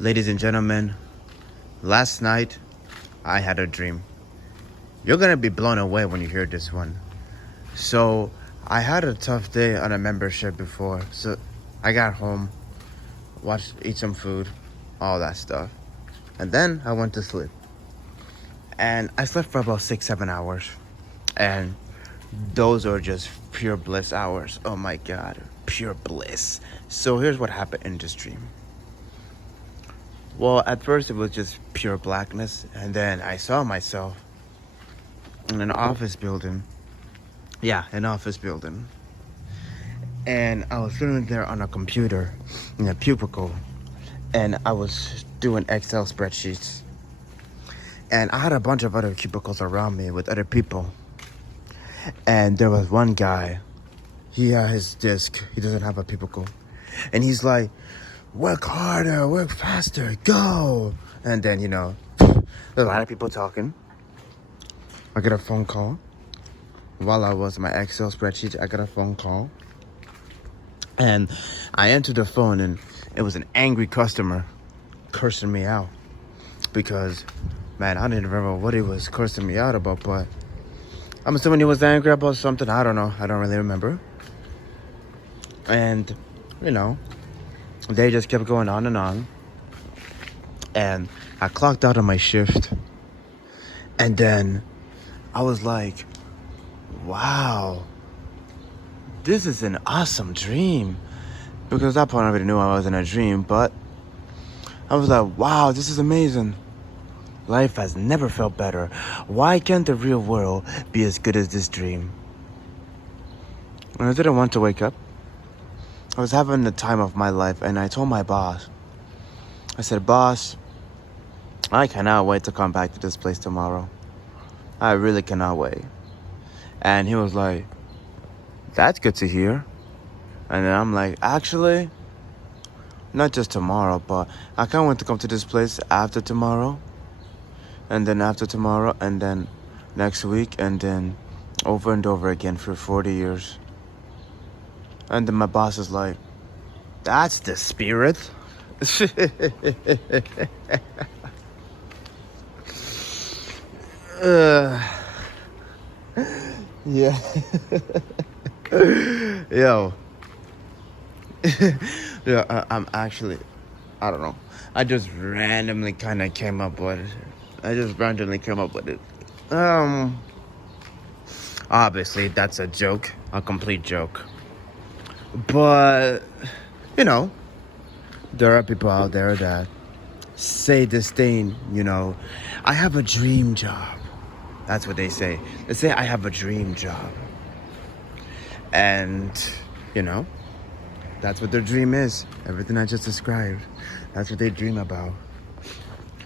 Ladies and gentlemen, last night I had a dream. You're gonna be blown away when you hear this one. So, I had a tough day on a membership before, so I got home, ate some food, all that stuff. And then I went to sleep. And I slept for about 6, 7 hours. And those are just pure bliss hours. Oh my god, pure bliss. So, here's what happened in this dream. Well, at first it was just pure blackness, and then I saw myself in an office building. Yeah, an office building. And I was sitting there on a computer in a cubicle, and I was doing Excel spreadsheets. And I had a bunch of other cubicles around me with other people. And there was one guy, he had his desk, he doesn't have a cubicle. And he's like, work harder, work faster, go. And then, there's a lot of people talking. I get a phone call. While I was in my Excel spreadsheet, I got a phone call. And I answered the phone, and it was an angry customer cursing me out. Because, man, I didn't remember what he was cursing me out about, but I'm assuming he was angry about something. I don't know. I don't really remember. And, they just kept going on and on. And I clocked out on my shift. And then I was like, wow, this is an awesome dream. Because at that point I already knew I was in a dream, but I was like, wow, this is amazing. Life has never felt better. Why can't the real world be as good as this dream? And I didn't want to wake up. I was having the time of my life, and I told my boss, I said, boss, I cannot wait to come back to this place tomorrow. I really cannot wait. And he was like, that's good to hear. And then I'm like, actually, not just tomorrow, but I can't wait to come to this place after tomorrow. And then after tomorrow, and then next week, and then over and over again for 40 years. And then my boss is like, that's the spirit. Yeah. Yo. Yeah, I'm actually, I don't know. I just randomly kind of came up with it. Obviously, that's a joke. A complete joke. But, there are people out there that say this thing, I have a dream job. That's what they say. They say, I have a dream job. And, that's what their dream is. Everything I just described. That's what they dream about.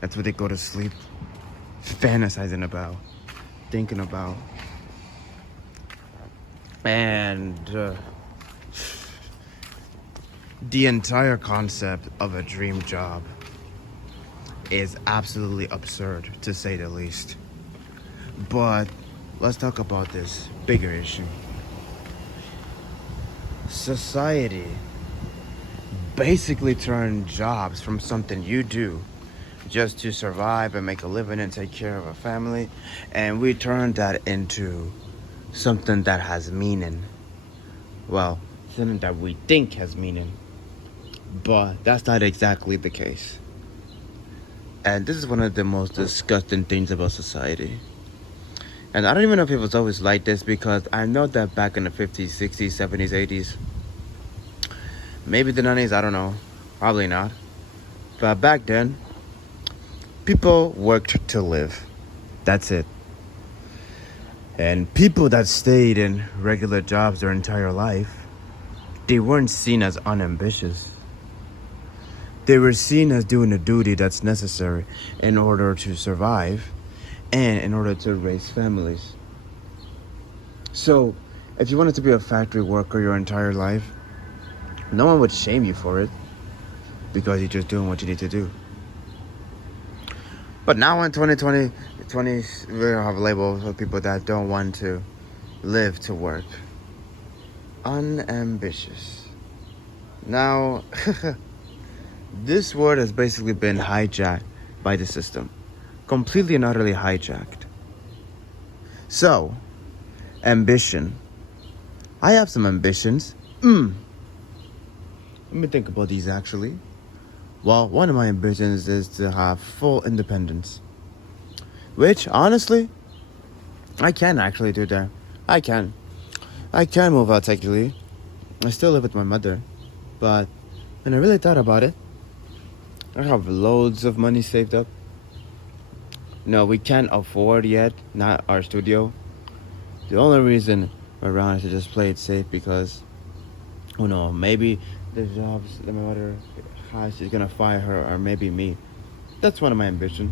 That's what they go to sleep fantasizing about, thinking about. And the entire concept of a dream job is absolutely absurd, to say the least. But let's talk about this bigger issue. Society basically turned jobs from something you do just to survive and make a living and take care of a family, and we turned that into something that has meaning. Well, something that we think has meaning, but that's not exactly the case. And this is one of the most disgusting things about society. And I don't even know if it was always like this, because I know that back in the 50s, 60s, 70s, 80s, maybe the 90s, I don't know, probably not. But back then, people worked to live. That's it. And people that stayed in regular jobs their entire life, they weren't seen as unambitious. They were seen as doing a duty that's necessary in order to survive and in order to raise families. So, if you wanted to be a factory worker your entire life, no one would shame you for it, because you're just doing what you need to do. But now in 2020, we have labels for people that don't want to live to work. Unambitious. Now, This word has basically been hijacked by the system. Completely and utterly hijacked. So, ambition. I have some ambitions. Let me think about these actually. Well, one of my ambitions is to have full independence. Which, honestly, I can actually do that. I can. I can move out technically. I still live with my mother. But when I really thought about it, I have loads of money saved up. No, we can't afford yet, not our studio. The only reason we're around is to just play it safe because, who knows, maybe the jobs that my mother has, she's gonna fire her, or maybe me. That's one of my ambitions.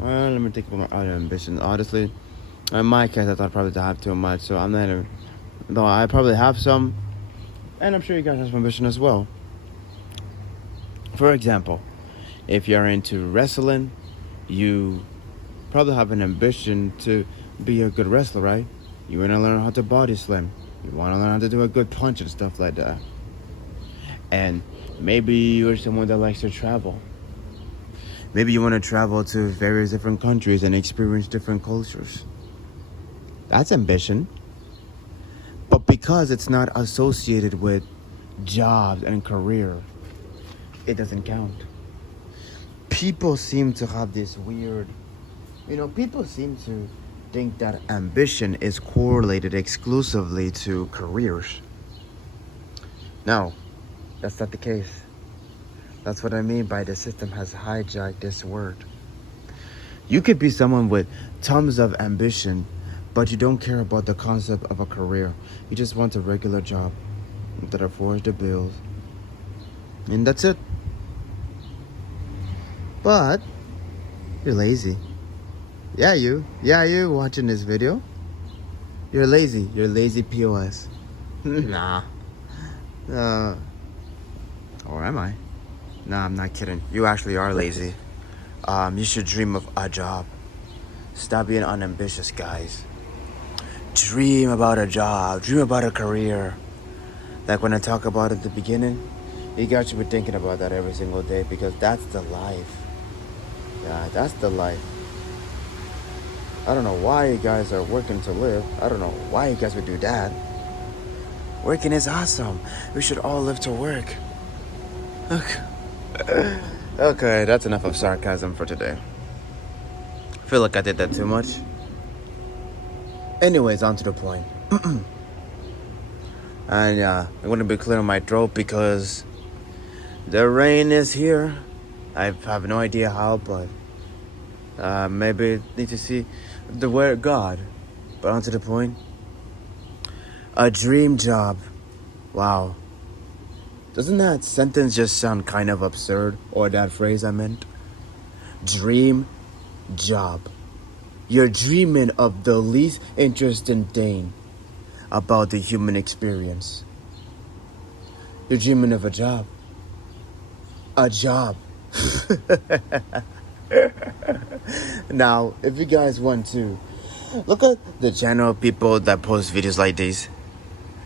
Let me think about my other ambitions. Honestly, in my case, I thought probably to have too much, so I'm not. Though I probably have some, and I'm sure you guys have some ambition as well. For example, if you're into wrestling, you probably have an ambition to be a good wrestler, right? You want to learn how to body slam. You want to learn how to do a good punch and stuff like that. And maybe you're someone that likes to travel. Maybe you want to travel to various different countries and experience different cultures. That's ambition. But because it's not associated with jobs and career, it doesn't count. People seem to have this weird, people seem to think that ambition is correlated exclusively to careers. No, that's not the case. That's what I mean by the system has hijacked this word. You could be someone with tons of ambition, but you don't care about the concept of a career. You just want a regular job that affords the bills. And that's it. But you're lazy. Yeah, you watching this video. You're lazy. You're lazy POS. Nah. Or am I? Nah, I'm not kidding. You actually are lazy. You should dream of a job. Stop being unambitious, guys. Dream about a job. Dream about a career. Like when I talk about it at the beginning, you guys should be thinking about that every single day because that's the life. Yeah, that's the life. I don't know why you guys are working to live. I don't know why you guys would do that. Working is awesome. We should all live to work. Okay, that's enough of sarcasm for today. I feel like I did that too much. Anyways, on to the point. And I'm going to be clearing my throat because the rain is here. I have no idea how, but maybe need to see the word of God. But on to the point. A dream job. Wow. Doesn't that sentence just sound kind of absurd? Or that phrase I meant? Dream job. You're dreaming of the least interesting thing about the human experience. You're dreaming of a job. A job. Now, if you guys want to, look at the channel of people that post videos like these.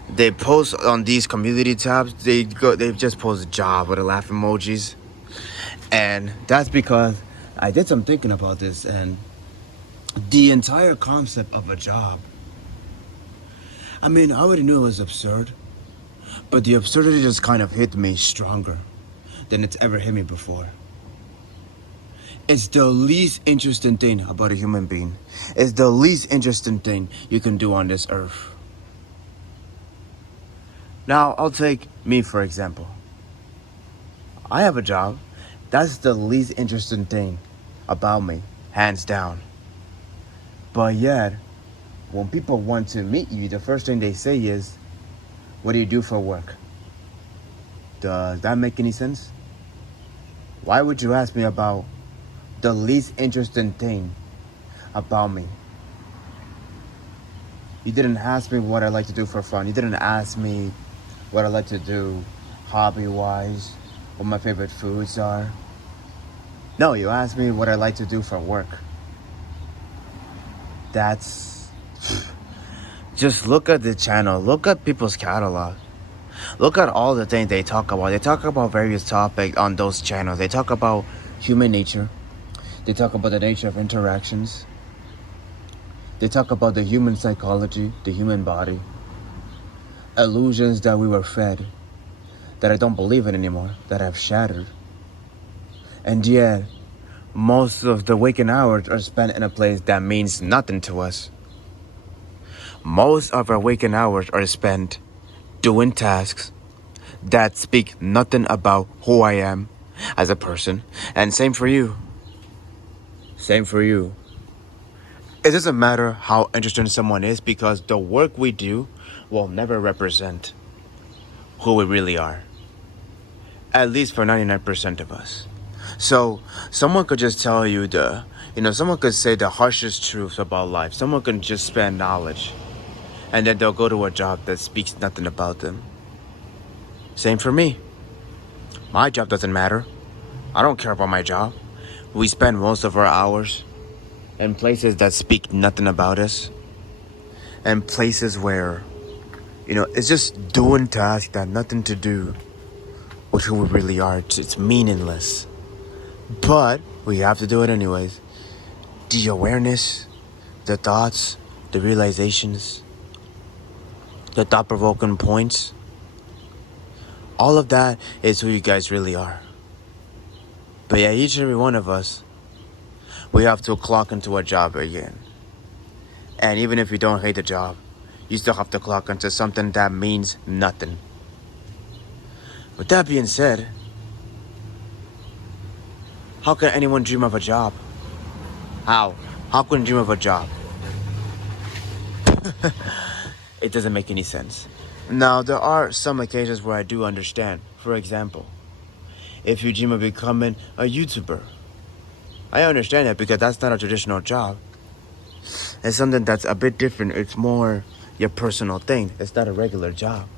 They post on these community tabs. They just post job with a laugh emojis, and that's because I did some thinking about this and the entire concept of a job. I mean, I already knew it was absurd, but the absurdity just kind of hit me stronger than it's ever hit me before. It's the least interesting thing about a human being. It's the least interesting thing you can do on this earth. Now, I'll take me for example. I have a job. That's the least interesting thing about me, hands down. But yet, when people want to meet you, the first thing they say is, what do you do for work? Does that make any sense? Why would you ask me about the least interesting thing about me? You didn't ask me what I like to do for fun. You didn't ask me what I like to do hobby-wise, what my favorite foods are. No, you asked me what I like to do for work. That's... Just look at the channel. Look at people's catalog. Look at all the things they talk about. They talk about various topics on those channels. They talk about human nature. They talk about the nature of interactions. They talk about the human psychology, the human body. Illusions that we were fed, that I don't believe in anymore, that have shattered. And yet, most of the waking hours are spent in a place that means nothing to us. Most of our waking hours are spent doing tasks that speak nothing about who I am as a person. And same for you. Same for you. It doesn't matter how interesting someone is, because the work we do will never represent who we really are. At least for 99% of us. So someone could just tell you someone could say the harshest truths about life. Someone can just spend knowledge, and then they'll go to a job that speaks nothing about them. Same for me. My job doesn't matter. I don't care about my job. We spend most of our hours in places that speak nothing about us, and places where, it's just doing tasks that have nothing to do with who we really are. It's meaningless. But we have to do it anyways. The awareness, the thoughts, the realizations, the thought-provoking points, all of that is who you guys really are. But yeah, each and every one of us, we have to clock into a job again. And even if you don't hate the job, you still have to clock into something that means nothing. With that being said, how can anyone dream of a job? How? How can you dream of a job? It doesn't make any sense. Now, there are some occasions where I do understand. For example, if you dream of becoming a YouTuber, I understand that, because that's not a traditional job. It's something that's a bit different. It's more your personal thing. It's not a regular job.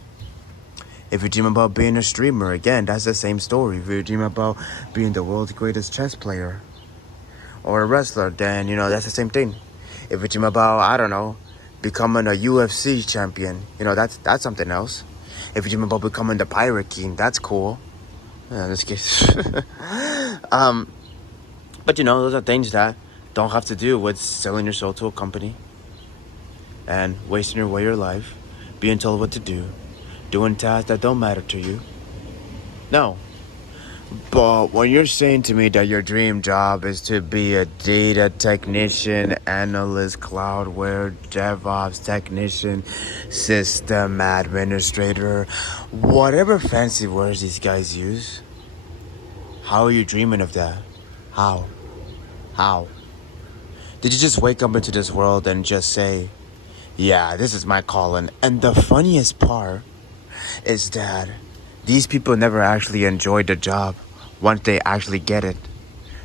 If you dream about being a streamer, again, that's the same story. If you dream about being the world's greatest chess player or a wrestler, then, that's the same thing. If you dream about, I don't know, becoming a UFC champion, that's something else. If you dream about becoming the Pirate King, that's cool. In this case. But, those are things that don't have to do with selling your soul to a company and wasting away your life, being told what to do, doing tasks that don't matter to you. No. But when you're saying to me that your dream job is to be a data technician, analyst, cloudware, DevOps technician, system administrator, whatever fancy words these guys use, how are you dreaming of that? How? Did you just wake up into this world and just say, yeah, this is my calling? And the funniest part is that these people never actually enjoyed the job once they actually get it.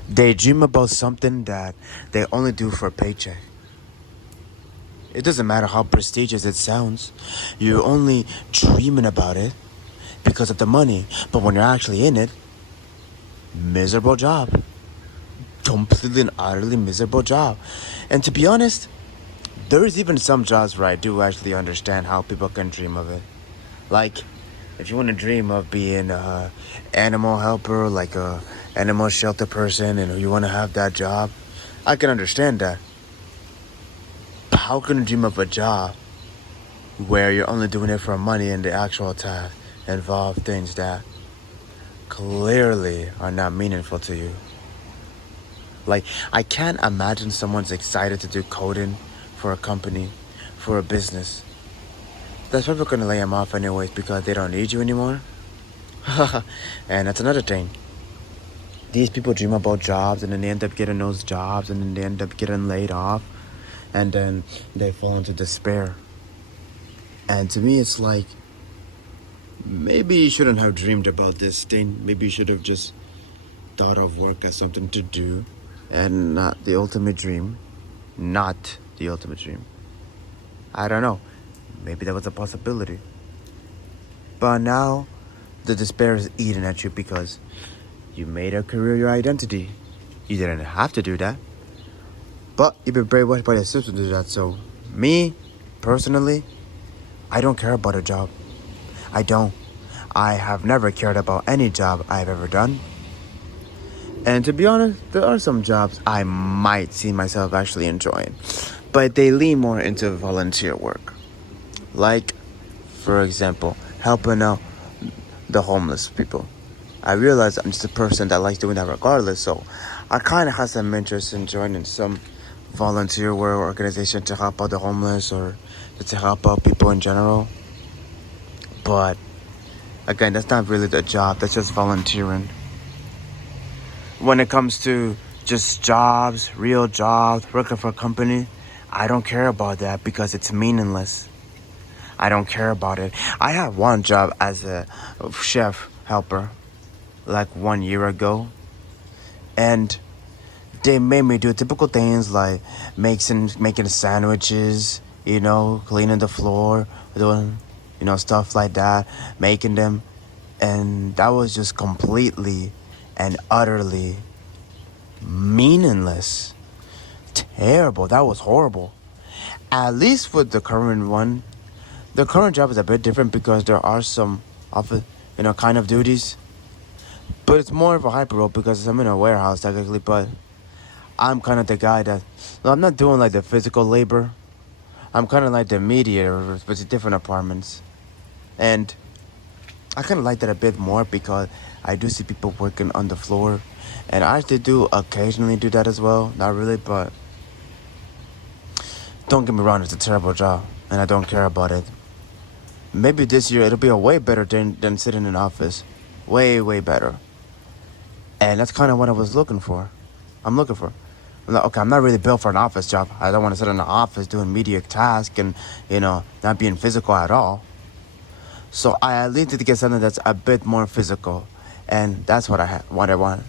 They dream about something that they only do for a paycheck. It doesn't matter how prestigious it sounds. You're only dreaming about it because of the money. But when you're actually in it, miserable job. Completely and utterly miserable job. And to be honest, there is even some jobs where I do actually understand how people can dream of it. Like, if you want to dream of being an animal helper, like a animal shelter person, and you want to have that job, I can understand that. But how can you dream of a job where you're only doing it for money and the actual task involve things that clearly are not meaningful to you? Like, I can't imagine someone's excited to do coding for a company, for a business. That's probably going to lay them off anyways because they don't need you anymore. And that's another thing. These people dream about jobs, and then they end up getting those jobs, and then they end up getting laid off, and then they fall into despair. And to me, it's like, maybe you shouldn't have dreamed about this thing. Maybe you should have just thought of work as something to do and not the ultimate dream. Not the ultimate dream. I don't know. Maybe that was a possibility. But now, the despair is eating at you because you made a career your identity. You didn't have to do that. But you've been brainwashed by the system to do that. So, me, personally, I don't care about a job. I don't. I have never cared about any job I've ever done. And to be honest, there are some jobs I might see myself actually enjoying, but they lean more into volunteer work. Like, for example, helping out the homeless people. I realize I'm just a person that likes doing that regardless, so I kind of have some interest in joining some volunteer work organization to help out the homeless or to help out people in general. But again, that's not really the job, that's just volunteering. When it comes to just jobs, real jobs, working for a company, I don't care about that because it's meaningless. I don't care about it. I had one job as a chef helper like 1 year ago, and they made me do typical things like making sandwiches, cleaning the floor, doing, stuff like that, making them. And that was just completely and utterly meaningless. Terrible. That was horrible. At least with the current one, the current job is a bit different because there are some office, kind of duties. But it's more of a hyper role because I'm in a warehouse technically, but I'm kind of the guy that, no, I'm not doing like the physical labor. I'm kind of like the mediator with different apartments. And I kind of like that a bit more because I do see people working on the floor. And I actually do occasionally do that as well. Not really, but don't get me wrong, it's a terrible job. And I don't care about it. Maybe this year it'll be a way better than sitting in an office. Way, way better. And that's kind of what I was looking for. I'm looking for. I'm like, okay, I'm not really built for an office job. I don't want to sit in an office doing media tasks and, not being physical at all. So I at least need to get something that's a bit more physical. And that's what I want.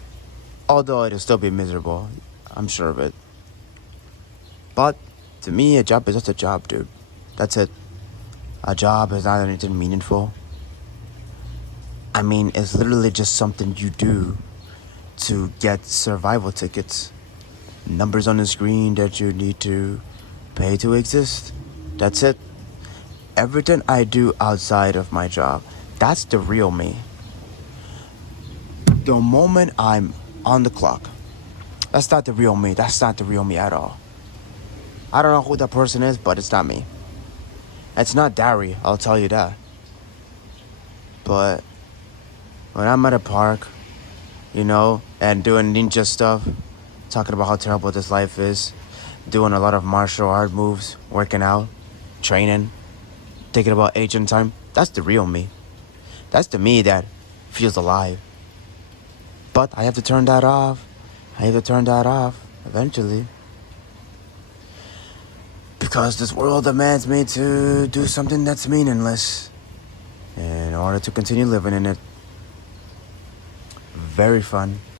Although it'll still be miserable. I'm sure of it. But to me, a job is just a job, dude. That's it. A job is not anything meaningful. I mean, it's literally just something you do to get survival tickets. Numbers on the screen that you need to pay to exist. That's it. Everything I do outside of my job, that's the real me. The moment I'm on the clock, that's not the real me. That's not the real me at all. I don't know who that person is, but it's not me. It's not Dari, I'll tell you that. But when I'm at a park, and doing ninja stuff, talking about how terrible this life is, doing a lot of martial art moves, working out, training, thinking about age and time, that's the real me. That's the me that feels alive. But I have to turn that off. Eventually. Because this world demands me to do something that's meaningless in order to continue living in it. Very fun.